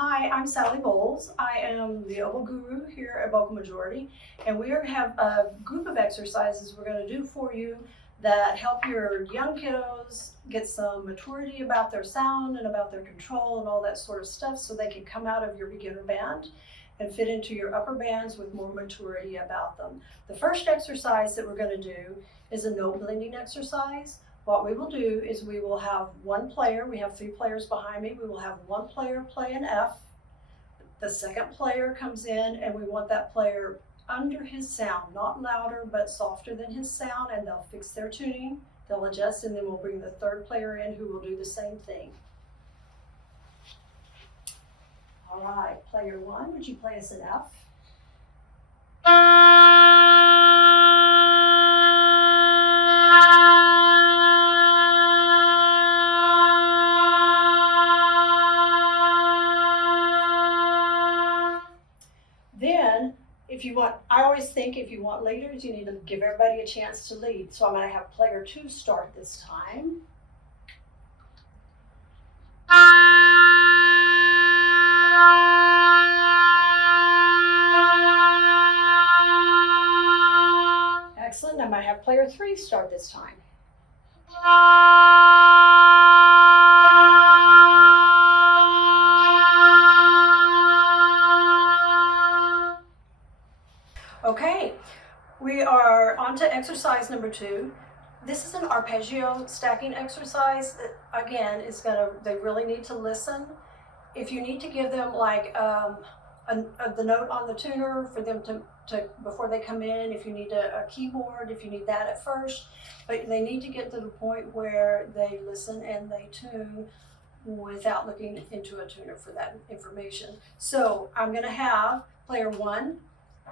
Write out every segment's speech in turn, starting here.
Hi, I'm Sally Bohls. I am the Oboe guru here at Bocal Majority, and we have a group of exercises we're going to do for you that help your young kiddos get some maturity about their sound and about their control and all that sort of stuff so they can come out of your beginner band and fit into your upper bands with more maturity about them. The first exercise that we're going to do is a note blending exercise. What we will do is we will have one player, we have 3 players behind me, we will have one player play an F. The second player comes in and we want that player under his sound, not louder but softer than his sound, and they'll fix their tuning, they'll adjust, and then we'll bring the third player in who will do the same thing. All right, player 1, would you play us an F? Then, I always think if you want leaders, you need to give everybody a chance to lead. So I'm going to have player 2 start this time. Excellent. I'm going to have player 3 start this time. Okay, we are on to exercise number 2. This is an arpeggio stacking exercise that, again, they really need to listen. If you need to give them like the note on the tuner for them to before they come in, if you need a keyboard, if you need that at first, but they need to get to the point where they listen and they tune without looking into a tuner for that information. So I'm going to have player 1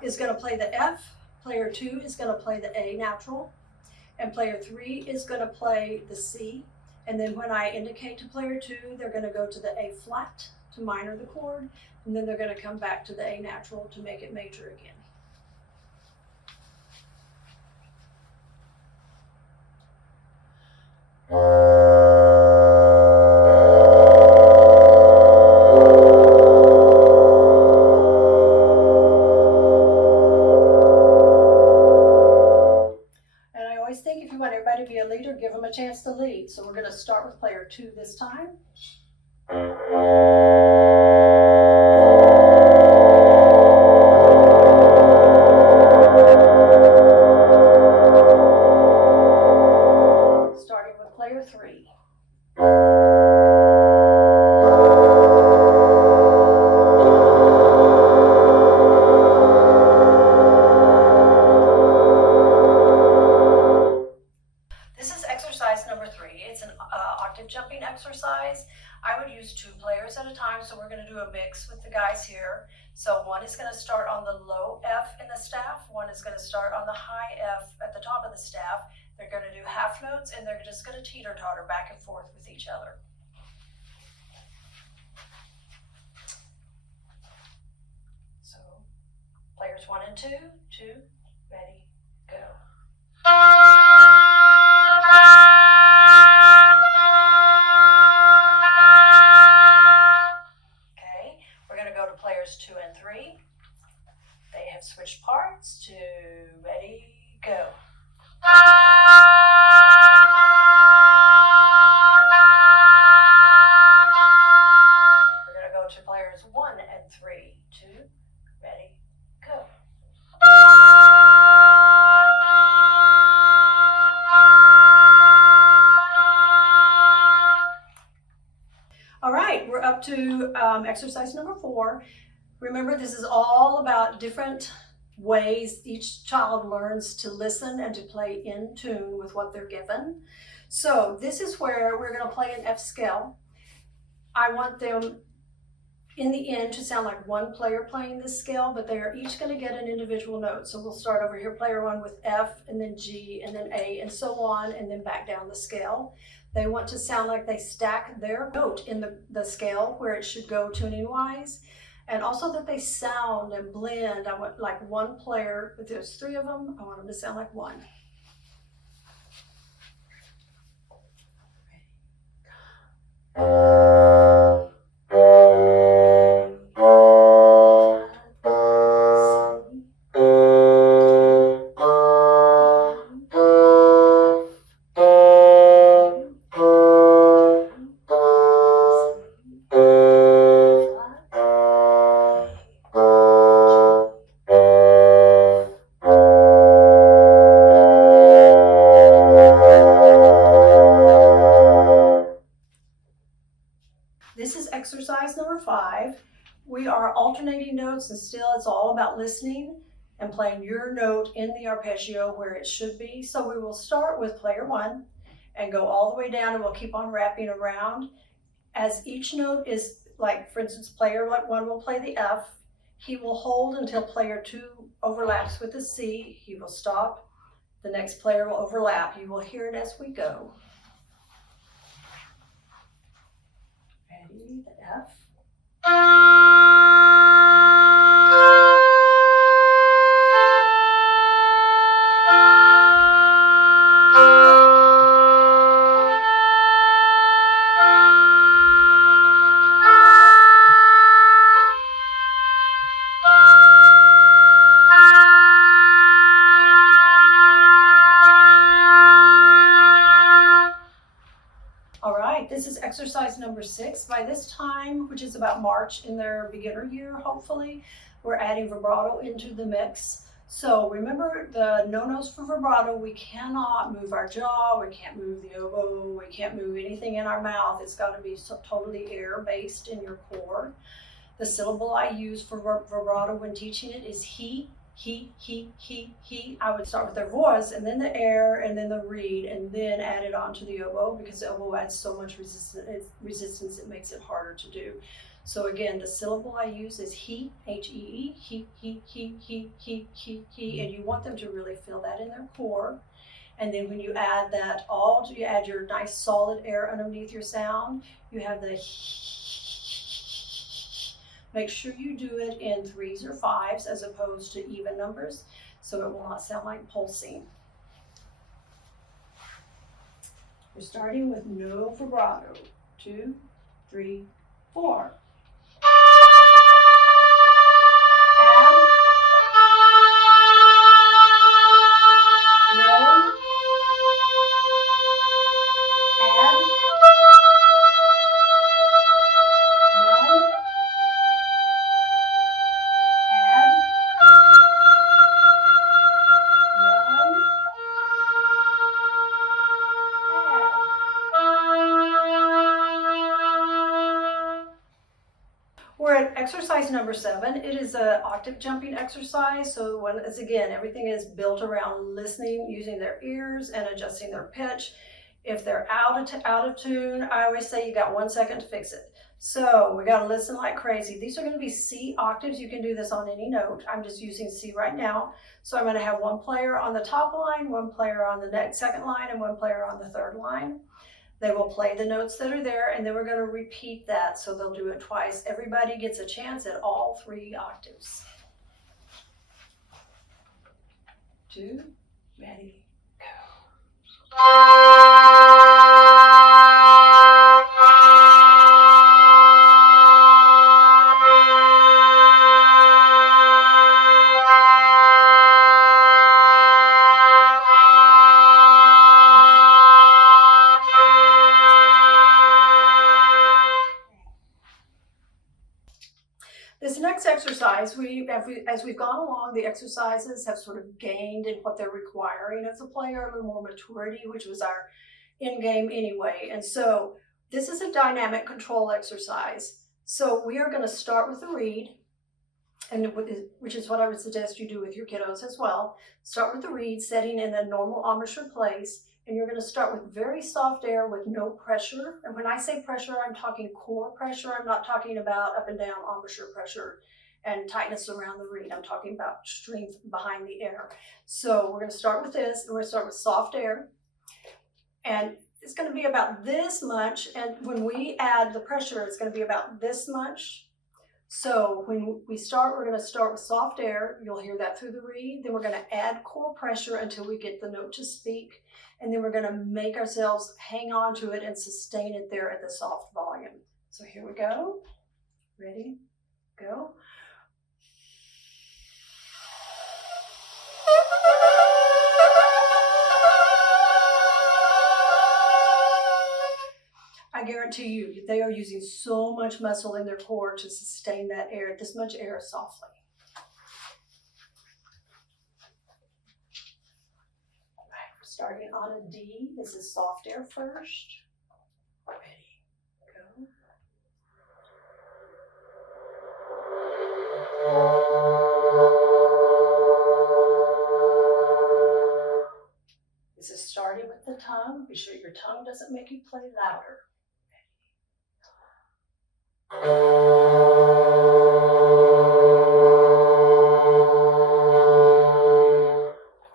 is going to play the F, player 2 is going to play the A natural, and player 3 is going to play the C. And then when I indicate to player 2, they're going to go to the A flat to minor the chord, and then they're going to come back to the A natural to make it major again. If you want everybody to be a leader, give them a chance to lead. So we're going to start with player 2 this time. Starting with player 3. Exercise number 3. It's an octave jumping exercise. I would use 2 players at a time, so we're going to do a mix with the guys here. So one is going to start on the low F in the staff, one is going to start on the high F at the top of the staff. They're going to do half notes and they're just going to teeter-totter back and forth with each other. So players 1 and 2, ready, go. Okay, we're going to go to players 2 and 3. They have switched parts to ready, go. We're going to go to players 1 and 3, 2, ready, go. All right, we're up to exercise number 4. Remember, this is all about different ways each child learns to listen and to play in tune with what they're given. So this is where we're going to play an F scale. I want them in the end to sound like one player playing this scale, but they are each going to get an individual note. So we'll start over here, player 1 with F, and then G, and then A, and so on, and then back down the scale. They want to sound like they stack their note in the scale where it should go tuning-wise, and also that they sound and blend. I want like one player, if there's 3 of them, I want them to sound like one. number 5. We are alternating notes, and still it's all about listening and playing your note in the arpeggio where it should be. So we will start with player 1 and go all the way down, and we'll keep on wrapping around. As each note is, like for instance, player 1 will play the F. He will hold until player 2 overlaps with the C. He will stop. The next player will overlap. You will hear it as we go. Ready, the F. This is exercise number 6. By this time, which is about March in their beginner year, hopefully, we're adding vibrato into the mix. So remember the no-nos for vibrato, we cannot move our jaw, we can't move the oboe, we can't move anything in our mouth. It's got to be totally air-based in your core. The syllable I use for vibrato when teaching it is he. I would start with their voice and then the air and then the reed and then add it onto the oboe, because the oboe adds so much resistance it makes it harder to do. So again, the syllable I use is he, H-E-E, he, and you want them to really feel that in their core. And then when you add that you add your nice solid air underneath your sound, you have the Make sure you do it in 3s or 5s as opposed to even numbers, so it will not sound like pulsing. We're starting with no vibrato. 2, 3, 4. Add. No. Add. None. We're at exercise number 7. It is an octave jumping exercise. So again, everything is built around listening, using their ears and adjusting their pitch. If they're out of tune, I always say you got 1 second to fix it. So we got to listen like crazy. These are going to be C octaves. You can do this on any note. I'm just using C right now. So I'm going to have 1 player on the top line, 1 player on the second line, and 1 player on the third line. They will play the notes that are there, and then we're going to repeat that, so they'll do it twice. Everybody gets a chance at all 3 octaves. 2, ready, go. This next exercise, as we've gone along, the exercises have sort of gained in what they're requiring of the player, a little more maturity, which was our end game anyway. And so this is a dynamic control exercise. So we are going to start with the reed, which is what I would suggest you do with your kiddos as well. Start with the reed, setting in a normal embouchure place. And you're going to start with very soft air with no pressure. And when I say pressure, I'm talking core pressure. I'm not talking about up and down embouchure pressure and tightness around the reed. I'm talking about strength behind the air. So we're going to start with this, and we're going to start with soft air. And it's going to be about this much. And when we add the pressure, it's going to be about this much. So when we start, we're going to start with soft air. You'll hear that through the reed. Then we're going to add core pressure until we get the note to speak. And then we're going to make ourselves hang on to it and sustain it there at the soft volume. So here we go. Ready? Go. I guarantee you, they are using so much muscle in their core to sustain that air, this much air softly. Starting on a D, this is soft air first. Ready, go. play louder. All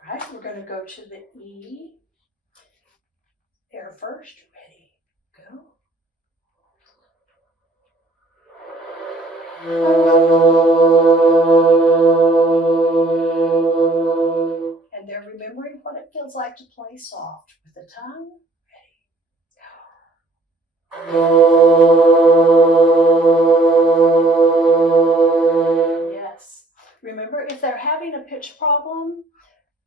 right, we're going to go to the E. Air first. Ready, go. And they're remembering what it feels like to play soft with the tongue. Ready, go. Yes. Remember, if they're having a pitch problem,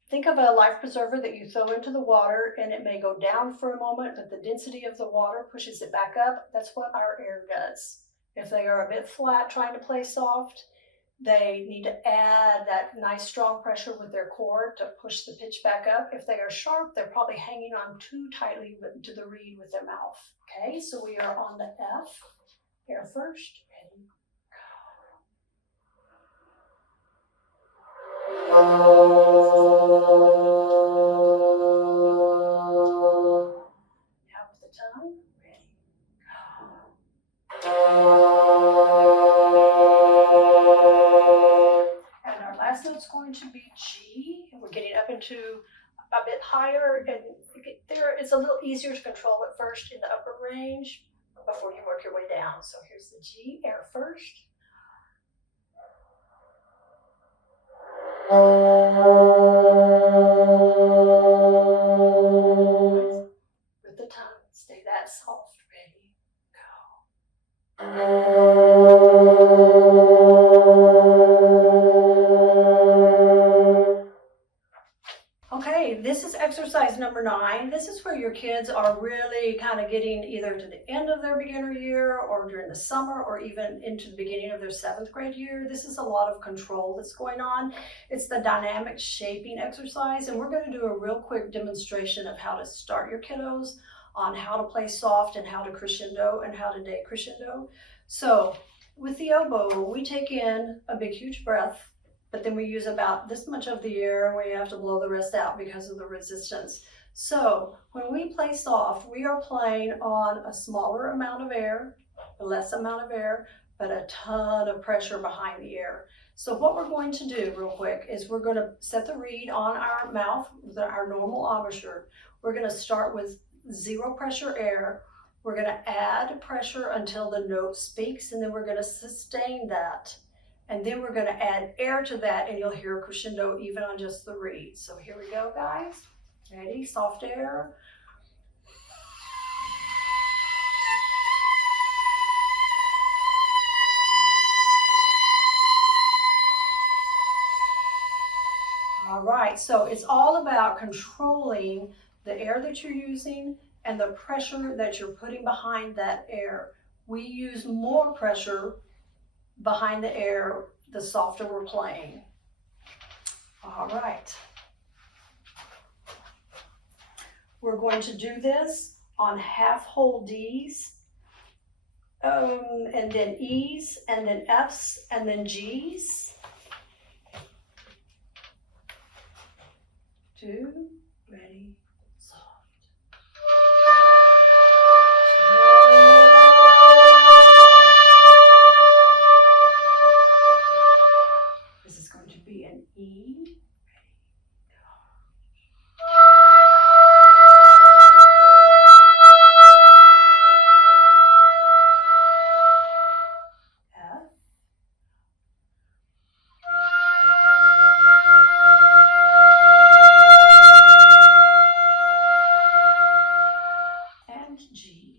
think of a life preserver that you throw into the water and it may go down for a moment, but the density of the water pushes it back up. That's what our air does. If they are a bit flat trying to play soft, they need to add that nice strong pressure with their core to push the pitch back up. If they are sharp, they're probably hanging on too tightly to the reed with their mouth. Okay, so we are on the F. Air first. Ready, go. Now with the tongue. Ready, go. And our last note's going to be G. And we're getting up into a bit higher, and there it's a little easier to control at first in the upper range before you work your way down. So here's the G, air first. With the tongue, stay that soft. Ready, go. Okay, this is exercise number 9. This is where your kids are really kind of getting either to the end of their beginner year or during the summer or even into the beginning of their 7th grade year. This is a lot of control that's going on. It's the dynamic shaping exercise, and we're going to do a real quick demonstration of how to start your kiddos on how to play soft and how to crescendo and how to decrescendo. So with the oboe, we take in a big huge breath, but then we use about this much of the air and we have to blow the rest out because of the resistance. So when we play soft, we are playing on a smaller amount of air, a less amount of air, but a ton of pressure behind the air. So what we're going to do real quick is we're going to set the reed on our mouth, our normal embouchure. We're going to start with 0 pressure air. We're going to add pressure until the note speaks, and then we're going to sustain that. And then we're going to add air to that, and you'll hear a crescendo even on just the reed. So here we go, guys. Ready? Soft air. All right, so it's all about controlling the air that you're using and the pressure that you're putting behind that air. We use more pressure behind the air the softer we're playing. All right. We're going to do this on half whole Ds, and then E's, and then F's, and then G's. 2, ready, soft. This is going to be an E. G.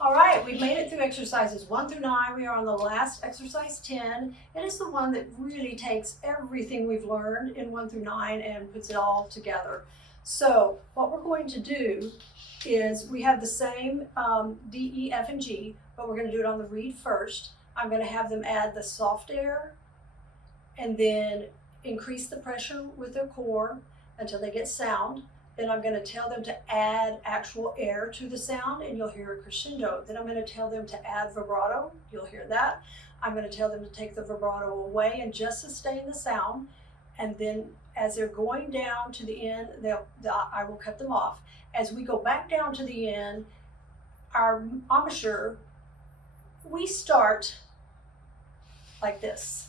All right, we've made it through exercises 1 through 9. We are on the last exercise 10. It is the one that really takes everything we've learned in 1 through 9 and puts it all together. So what we're going to do is we have the same D, E, F, and G, but we're going to do it on the reed first. I'm going to have them add the soft air and then increase the pressure with their core until they get sound. Then I'm going to tell them to add actual air to the sound and you'll hear a crescendo. Then I'm going to tell them to add vibrato. You'll hear that. I'm going to tell them to take the vibrato away and just sustain the sound. And then as they're going down to the end, I will cut them off. As we go back down to the end, our embouchure, we start like this.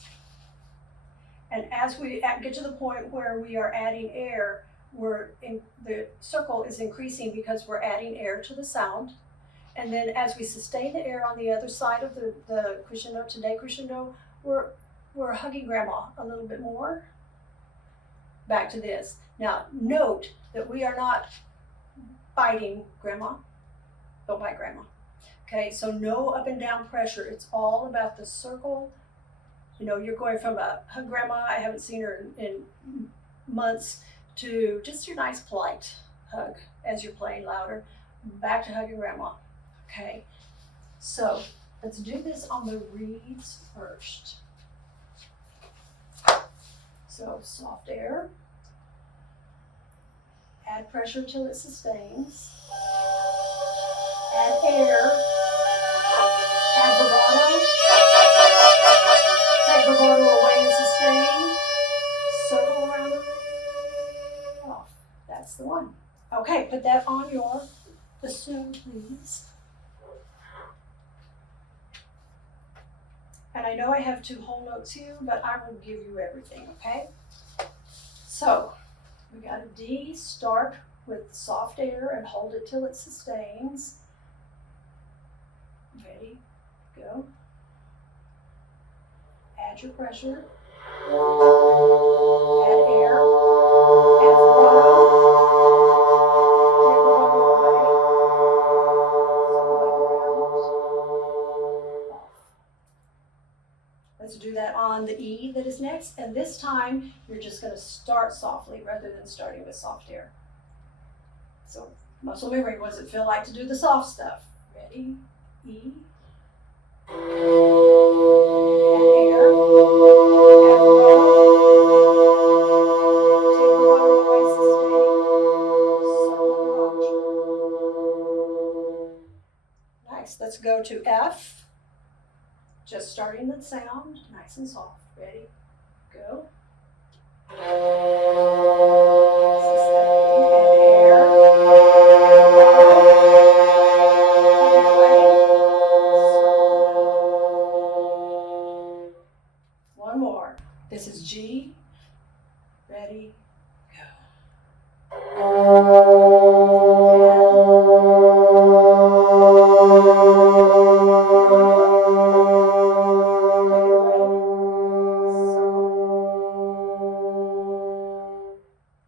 And as we get to the point where we are adding air, the circle is increasing because we're adding air to the sound. And then as we sustain the air on the other side of the crescendo, today crescendo, we're hugging grandma a little bit more. Back to this. Now note that we are not biting grandma. Don't bite grandma. Okay, so no up and down pressure. It's all about the circle. You know, you're going from a hug grandma, I haven't seen her in months, to just your nice polite hug as you're playing louder. Back to hugging grandma. Okay, so let's do this on the reeds first. So soft air. Add pressure till it sustains. Add air. Add vibrato. Take vibrato away and sustain. Circle around the reed. Off. That's the one. Okay, put that on your bassoon, please. And I know I have 2 whole notes here, but I will give you everything, okay? So, we got a D, start with soft air and hold it till it sustains. Ready, go. Add your pressure. Add air. Add vibrato. Take vibrato away. Circle back around. Off. Let's do that on the E that is next, and this time you're just going to start softly rather than starting with soft air. So, muscle memory, what does it feel like to do the soft stuff? Ready? E. Add air. Add vibrato. Take vibrato away, sustain. Circle around. Nice. Let's go to F. Just starting the sound, nice and soft. Ready? Go. Sustain, add air. Take it away. Circle. One more. This is G. Ready?